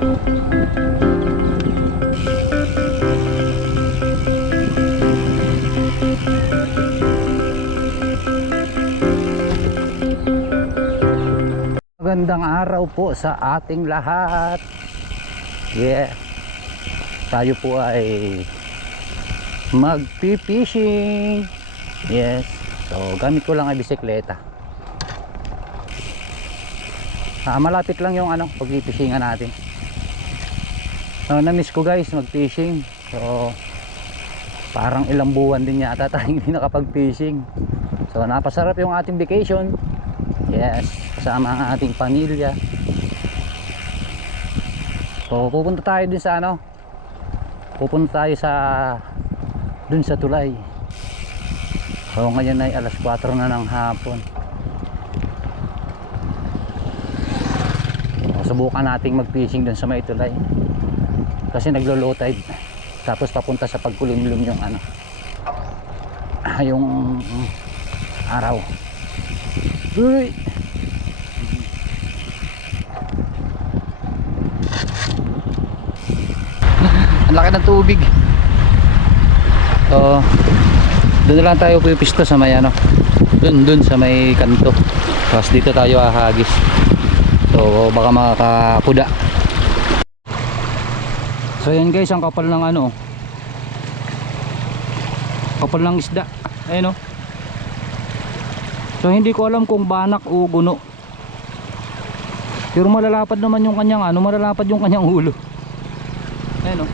Magandang araw po sa ating lahat. Yeah. Tayo po ay magpi-fishing. Yes. So gamit ko lang ay bisikleta. Malapit lang yung pag-fishingan natin. Na-miss ko guys mag-fishing. So parang ilang buwan din yata tayong hindi nakapag-fishing. So napasarap yung ating vacation. Yes, kasama ang ating pamilya. So pupunta tayo dun sa pupunta tayo sa dun sa tulay. So ngayon ay alas 4 na ng hapon. So, subukan nating mag-fishing dun sa may tulay. Kasi naglo-low tide. Tapos papunta sa pagkulimlim yung yung araw. Uy! Ang laki ng tubig. So doon na lang tayo pipisto sa may dun sa may kanto. Tapos dito tayo ahagis. So baka makakakuda. So yan guys, ang kapal ng kapal ng isda. Ayun So hindi ko alam kung banak o guno. Pero malalapad naman yung kanyang malalapad yung kanyang ulo. Ayun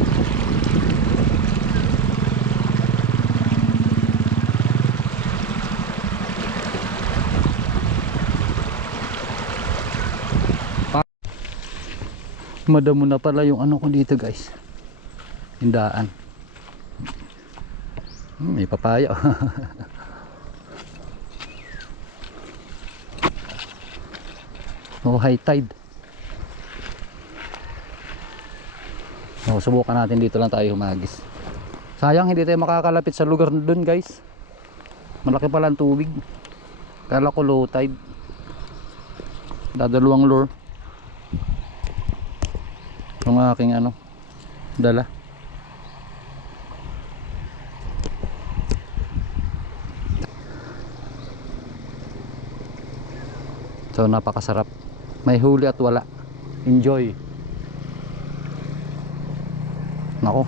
Madamo na pala yung ko dito guys. Hindaan. May papaya. Oh, high tide. So, subukan natin dito lang tayo humagis. Sayang hindi tayo makakalapit sa lugar doon guys. Malaki pala ang tubig. Kala ko low tide. Dadalawang lure yung aking dala. So napakasarap. May huli at wala. Enjoy. Nako.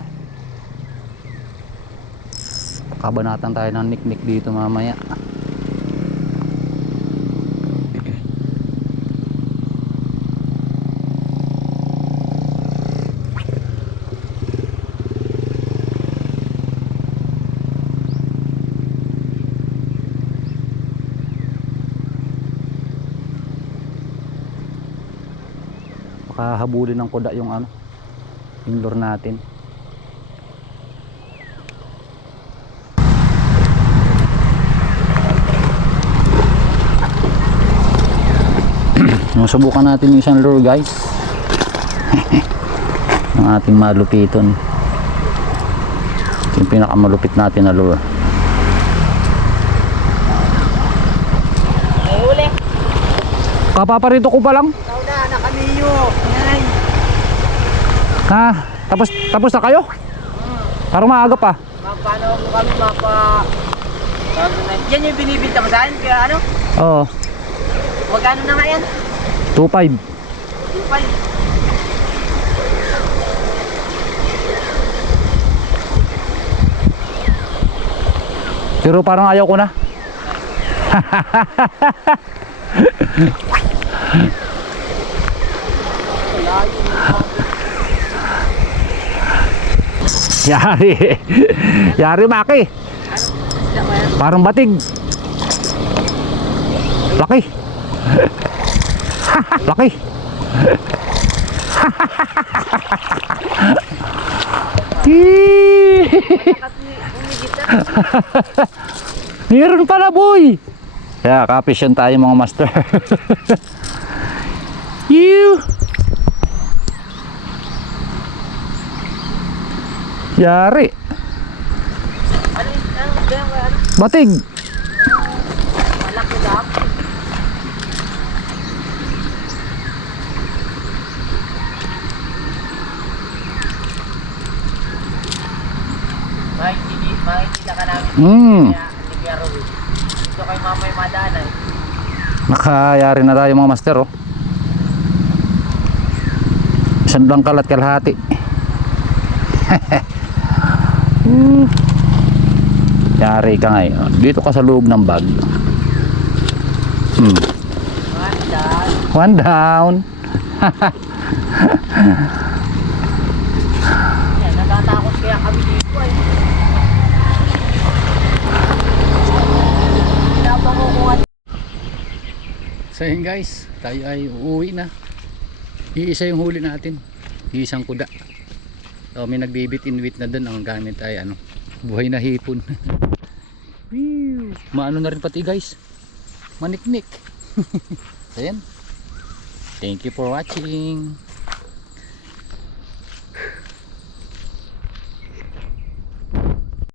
Kabanatan tayo ng niknik dito mamaya. Habulin ng kuda yung yung lure natin. Subukan natin yung isang lure guys. Ang ating malupiton. Yung pinakamalupit natin na lure. May huli. Kapaparito ko pa lang. Nakaliyo. Ha? Tapos na kayo? Parang maaga pa. Paano mo kami yan yung binibinta mo saan? Kaya Oo. Magkano na nga yan? 2.5. 2.5. Pero parang ayaw ko na. Yari Maki. Parang batig. Laki. Laki. Meron pala boy. Kaya kapisyon tayo mga master. You. Yari. Batig. Malaki daw. Kaya, hindi kaya Ruby. Dito kay mamay madaanan. Nakayari na tayo mga master oh. Isang lang kalat kalahati. Yari ka ngayon. Dito ka sa loob ng bag. Mandaan. One down. Yan, natatakot kaya kami dito ay. Pinapangunguhan. So yun guys, tayo ay uuwi na. Iisa yung huli natin. Iisang kuda. So may nagbibit-in-wit na dun. Ang gamit ay ano, buhay na hipon. Maano na rin pati guys. Maniknik. So yan. Thank you for watching.